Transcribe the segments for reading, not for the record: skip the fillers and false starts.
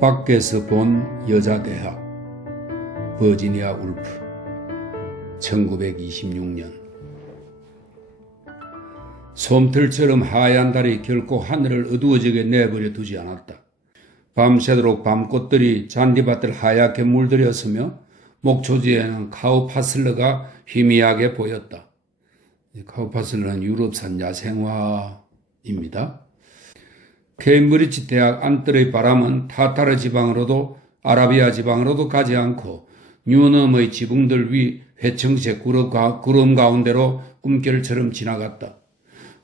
밖에서 본 여자대학 버지니아 울프 1926년 솜털처럼 하얀 달이 결코 하늘을 어두워지게 내버려 두지 않았다. 밤새도록 밤꽃들이 잔디밭을 하얗게 물들였으며 목초지에는 카우파슬러가 희미하게 보였다. 카우파슬러는 유럽산 야생화입니다. 케임브리지 대학 안뜰의 바람은 타타르 지방으로도 아라비아 지방으로도 가지 않고 뉴넘의 지붕들 위 회청색 구름 가운데로 꿈결처럼 지나갔다.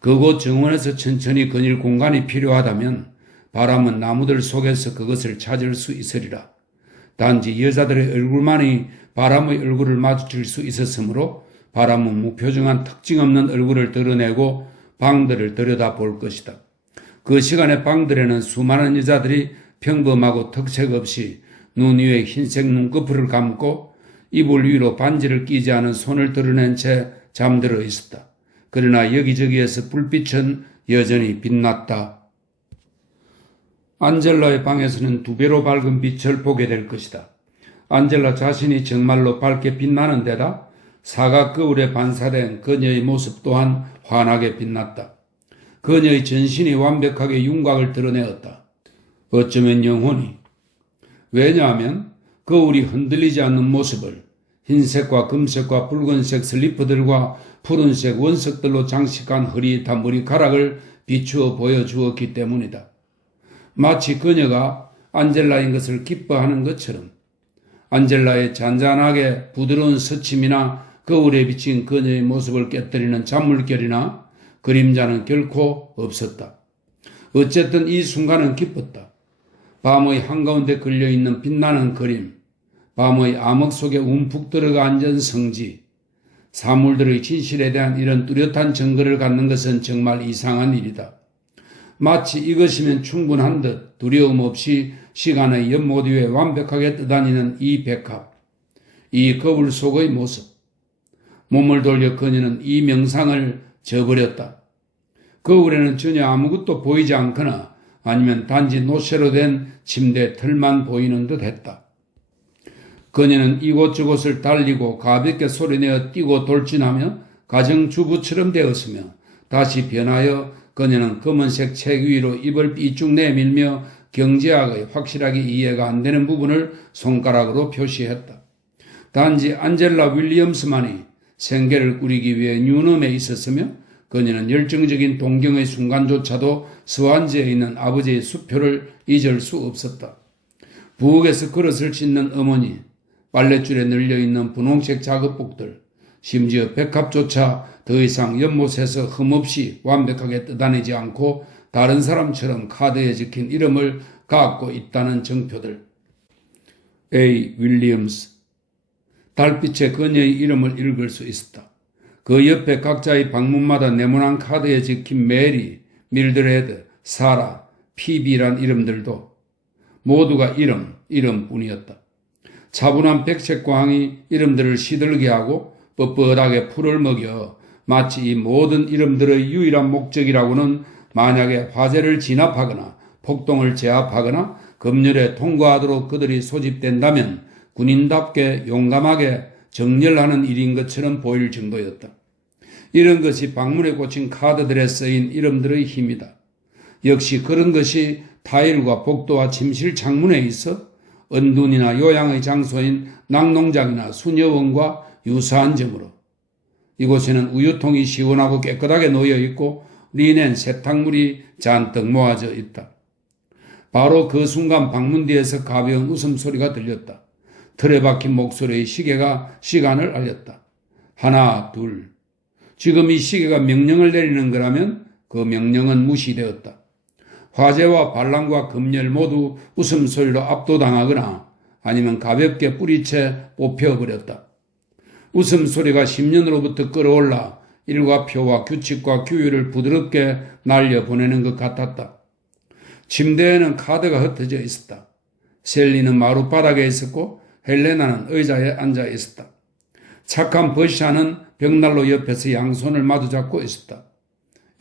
그곳 정원에서 천천히 거닐 공간이 필요하다면 바람은 나무들 속에서 그것을 찾을 수 있으리라. 단지 여자들의 얼굴만이 바람의 얼굴을 마주칠 수 있었으므로 바람은 무표정한 특징 없는 얼굴을 드러내고 방들을 들여다볼 것이다. 그 시간에 방들에는 수많은 여자들이 평범하고 특색 없이 눈 위에 흰색 눈꺼풀을 감고 이불 위로 반지를 끼지 않은 손을 드러낸 채 잠들어 있었다. 그러나 여기저기에서 불빛은 여전히 빛났다. 안젤라의 방에서는 2배로 밝은 빛을 보게 될 것이다. 안젤라 자신이 정말로 밝게 빛나는 데다 사각 거울에 반사된 그녀의 모습 또한 환하게 빛났다. 그녀의 전신이 완벽하게 윤곽을 드러내었다. 어쩌면 영혼이. 왜냐하면 거울이 흔들리지 않는 모습을 흰색과 금색과 붉은색 슬리퍼들과 푸른색 원석들로 장식한 흐릿한 머리카락을 비추어 보여주었기 때문이다. 마치 그녀가 안젤라인 것을 기뻐하는 것처럼 안젤라의 잔잔하게 부드러운 스침이나 거울에 비친 그녀의 모습을 깨뜨리는 잔물결이나 그림자는 결코 없었다. 어쨌든 이 순간은 기뻤다. 밤의 한가운데 걸려있는 빛나는 그림, 밤의 암흑 속에 움푹 들어가 앉은 성지, 사물들의 진실에 대한 이런 뚜렷한 증거를 갖는 것은 정말 이상한 일이다. 마치 이것이면 충분한 듯 두려움 없이 시간의 연못 위에 완벽하게 떠다니는 이 백합, 이 거울 속의 모습. 몸을 돌려 그녀는 이 명상을 저버렸다. 거울에는 전혀 아무것도 보이지 않거나 아니면 단지 노쇠로 된 침대 털만 보이는 듯 했다. 그녀는 이곳저곳을 달리고 가볍게 소리내어 뛰고 돌진하며 가정주부처럼 되었으며 다시 변하여 그녀는 검은색 책 위로 입을 삐쭉 내밀며 경제학의 확실하게 이해가 안 되는 부분을 손가락으로 표시했다. 단지 안젤라 윌리엄스만이 생계를 꾸리기 위해 뉴넘에 있었으며 그녀는 열정적인 동경의 순간조차도 스완지에 있는 아버지의 수표를 잊을 수 없었다. 부엌에서 그릇을 씻는 어머니, 빨랫줄에 널려있는 분홍색 작업복들, 심지어 백합조차 더 이상 연못에서 흠없이 완벽하게 떠다니지 않고 다른 사람처럼 카드에 적힌 이름을 갖고 있다는 정표들. A. 윌리엄스. 달빛에 그녀의 이름을 읽을 수 있었다. 그 옆에 각자의 방문마다 네모난 카드에 적힌 메리, 밀드레드, 사라, 피비란 이름들도 모두가 이름뿐이었다. 차분한 백색 광이 이름들을 시들게 하고 뻣뻣하게 풀을 먹여 마치 이 모든 이름들의 유일한 목적이라고는 만약에 화재를 진압하거나 폭동을 제압하거나 검열에 통과하도록 그들이 소집된다면 군인답게 용감하게 정렬하는 일인 것처럼 보일 정도였다. 이런 것이 방문에 꽂힌 카드들에 쓰인 이름들의 힘이다. 역시 그런 것이 타일과 복도와 침실 창문에 있어 은둔이나 요양의 장소인 낙농장이나 수녀원과 유사한 점으로 이곳에는 우유통이 시원하고 깨끗하게 놓여 있고 리넨 세탁물이 잔뜩 모아져 있다. 바로 그 순간 방문 뒤에서 가벼운 웃음소리가 들렸다. 틀에 박힌 목소리의 시계가 시간을 알렸다. 하나, 둘. 지금 이 시계가 명령을 내리는 거라면 그 명령은 무시되었다. 화재와 반란과 검열 모두 웃음소리로 압도당하거나 아니면 가볍게 뿌리채 뽑혀버렸다. 웃음소리가 10년으로부터 끌어올라 일과표와 규칙과 규율을 부드럽게 날려보내는 것 같았다. 침대에는 카드가 흩어져 있었다. 셀리는 마룻바닥에 있었고 헬레나는 의자에 앉아 있었다. 착한 버샤는 벽난로 옆에서 양손을 마주잡고 있었다.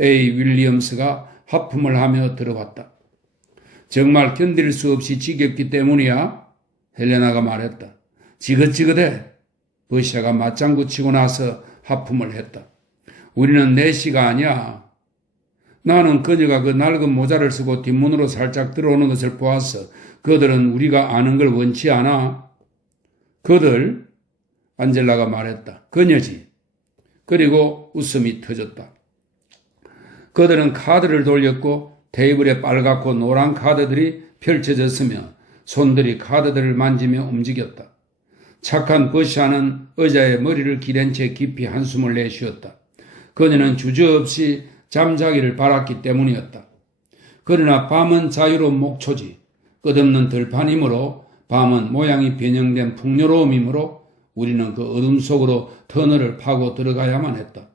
A. 윌리엄스가 하품을 하며 들어왔다. 정말 견딜 수 없이 지겹기 때문이야? 헬레나가 말했다. 지긋지긋해. 버시아가 맞장구 치고 나서 하품을 했다. 우리는 내시가 아니야. 나는 그녀가 그 낡은 모자를 쓰고 뒷문으로 살짝 들어오는 것을 보았어. 그들은 우리가 아는 걸 원치 않아. 그들? 안젤라가 말했다. 그녀지. 그리고 웃음이 터졌다. 그들은 카드를 돌렸고 테이블에 빨갛고 노란 카드들이 펼쳐졌으며 손들이 카드들을 만지며 움직였다. 착한 버시아는 의자에 머리를 기댄 채 깊이 한숨을 내쉬었다. 그녀는 주저없이 잠자기를 바랐기 때문이었다. 그러나 밤은 자유로운 목초지, 끝없는 들판이므로 밤은 모양이 변형된 풍요로움이므로 우리는 그 어둠 속으로 터널을 파고 들어가야만 했다.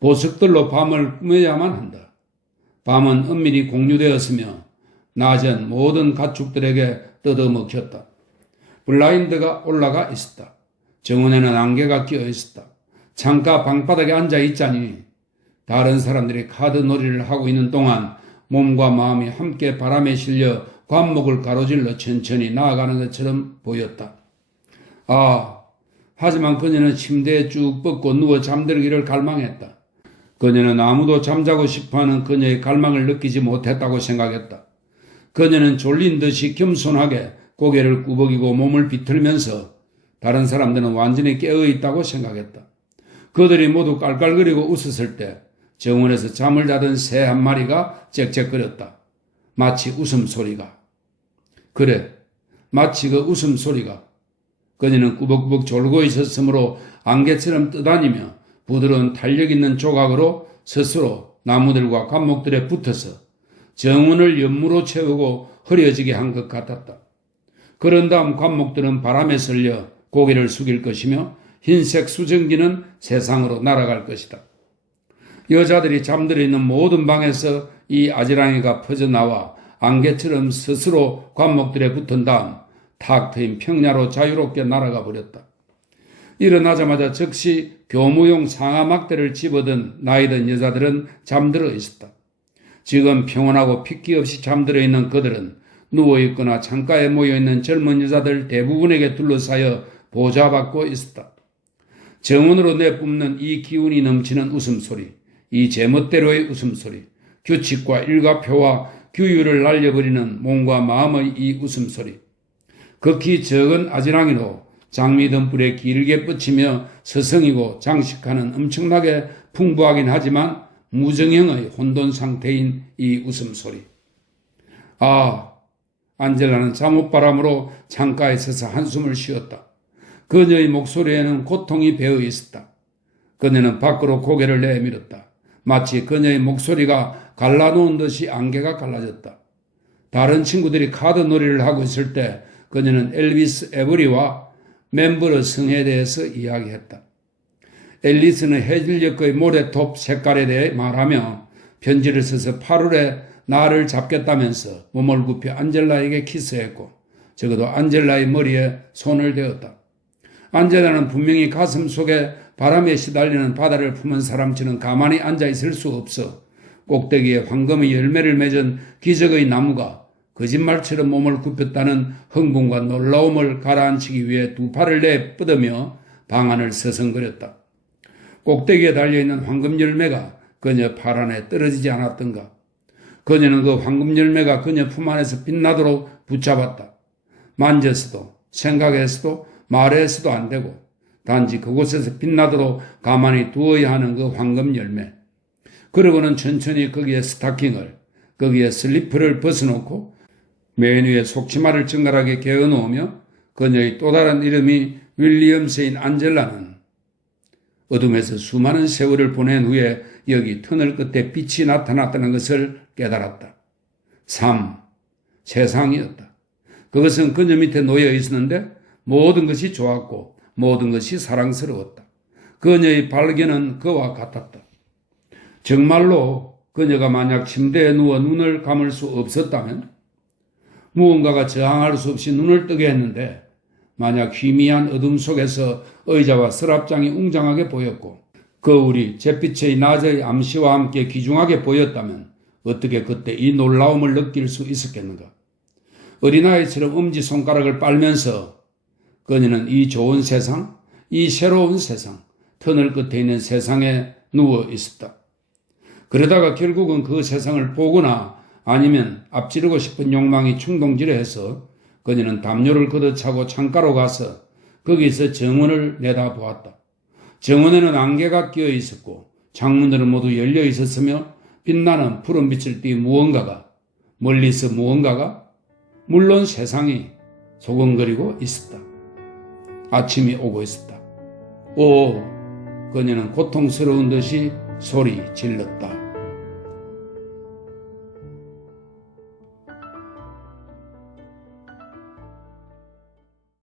보석들로 밤을 꾸며야만 한다. 밤은 은밀히 공유되었으며 낮은 모든 가축들에게 뜯어먹혔다. 블라인드가 올라가 있었다. 정원에는 안개가 끼어 있었다. 창가 방바닥에 앉아 있자니 다른 사람들이 카드 놀이를 하고 있는 동안 몸과 마음이 함께 바람에 실려 관목을 가로질러 천천히 나아가는 것처럼 보였다. 하지만 그녀는 침대에 쭉 뻗고 누워 잠들기를 갈망했다. 그녀는 아무도 잠자고 싶어하는 그녀의 갈망을 느끼지 못했다고 생각했다. 그녀는 졸린 듯이 겸손하게 고개를 꾸벅이고 몸을 비틀면서 다른 사람들은 완전히 깨어있다고 생각했다. 그들이 모두 깔깔거리고 웃었을 때 정원에서 잠을 자던 새 한 마리가 짹짹거렸다. 마치 웃음소리가. 그래, 마치 그 웃음소리가. 그녀는 꾸벅꾸벅 졸고 있었으므로 안개처럼 떠다니며 부드러운 탄력 있는 조각으로 스스로 나무들과 관목들에 붙어서 정원을 연무로 채우고 흐려지게 한 것 같았다. 그런 다음 관목들은 바람에 쓸려 고개를 숙일 것이며 흰색 수증기는 세상으로 날아갈 것이다. 여자들이 잠들어 있는 모든 방에서 이 아지랑이가 퍼져나와 안개처럼 스스로 관목들에 붙은 다음 탁 트인 평야로 자유롭게 날아가 버렸다. 일어나자마자 즉시 교무용 상하 막대를 집어든 나이든 여자들은 잠들어 있었다. 지금 평온하고 핏기 없이 잠들어 있는 그들은 누워있거나 창가에 모여있는 젊은 여자들 대부분에게 둘러싸여 보좌받고 있었다. 정원으로 내뿜는 이 기운이 넘치는 웃음소리, 이 제멋대로의 웃음소리, 규칙과 일과표와 규율을 날려버리는 몸과 마음의 이 웃음소리, 극히 적은 아지랑이로 장미 등불에 길게 뻗치며 서성이고 장식하는 엄청나게 풍부하긴 하지만 무정형의 혼돈 상태인 이 웃음소리. 안젤라는 잠옷바람으로 창가에 서서 한숨을 쉬었다. 그녀의 목소리에는 고통이 배어 있었다. 그녀는 밖으로 고개를 내밀었다. 마치 그녀의 목소리가 갈라놓은 듯이 안개가 갈라졌다. 다른 친구들이 카드 놀이를 하고 있을 때 그녀는 엘비스 에브리와 멤버의 성에 대해서 이야기했다. 앨리스는 해질녘의 모래톱 색깔에 대해 말하며 편지를 써서 8월에 나를 잡겠다면서 몸을 굽혀 안젤라에게 키스했고 적어도 안젤라의 머리에 손을 대었다. 안젤라는 분명히 가슴 속에 바람에 시달리는 바다를 품은 사람처럼 가만히 앉아있을 수 없어 꼭대기에 황금의 열매를 맺은 기적의 나무가 거짓말처럼 몸을 굽혔다는 흥분과 놀라움을 가라앉히기 위해 두 팔을 내뻗으며 방안을 서성거렸다. 꼭대기에 달려있는 황금 열매가 그녀 팔 안에 떨어지지 않았던가. 그녀는 그 황금 열매가 그녀 품 안에서 빛나도록 붙잡았다. 만졌어도 생각했어도 말했어도 안 되고 단지 그곳에서 빛나도록 가만히 두어야 하는 그 황금 열매. 그러고는 천천히 거기에 스타킹을, 거기에 슬리퍼를 벗어놓고 맨 위에 속치마를 정갈하게 개어놓으며 그녀의 또 다른 이름이 윌리엄스인 안젤라는 어둠에서 수많은 세월을 보낸 후에 여기 터널 끝에 빛이 나타났다는 것을 깨달았다. 세상이었다. 그것은 그녀 밑에 놓여 있었는데 모든 것이 좋았고 모든 것이 사랑스러웠다. 그녀의 발견은 그와 같았다. 정말로 그녀가 만약 침대에 누워 눈을 감을 수 없었다면 무언가가 저항할 수 없이 눈을 뜨게 했는데 만약 희미한 어둠 속에서 의자와 서랍장이 웅장하게 보였고 거울이 잿빛의 낮의 암시와 함께 귀중하게 보였다면 어떻게 그때 이 놀라움을 느낄 수 있었겠는가? 어린아이처럼 엄지손가락을 빨면서 그녀는 이 좋은 세상, 이 새로운 세상, 터널 끝에 있는 세상에 누워 있었다. 그러다가 결국은 그 세상을 보거나 아니면 앞지르고 싶은 욕망이 충동지르해서 그녀는 담요를 걷어차고 창가로 가서 거기서 정원을 내다보았다. 정원에는 안개가 끼어 있었고 창문들은 모두 열려 있었으며 빛나는 푸른 빛을 띠 무언가가, 멀리서 무언가가, 물론 세상이 소곤거리고 있었다. 아침이 오고 있었다. 오, 그녀는 고통스러운 듯이 소리 질렀다.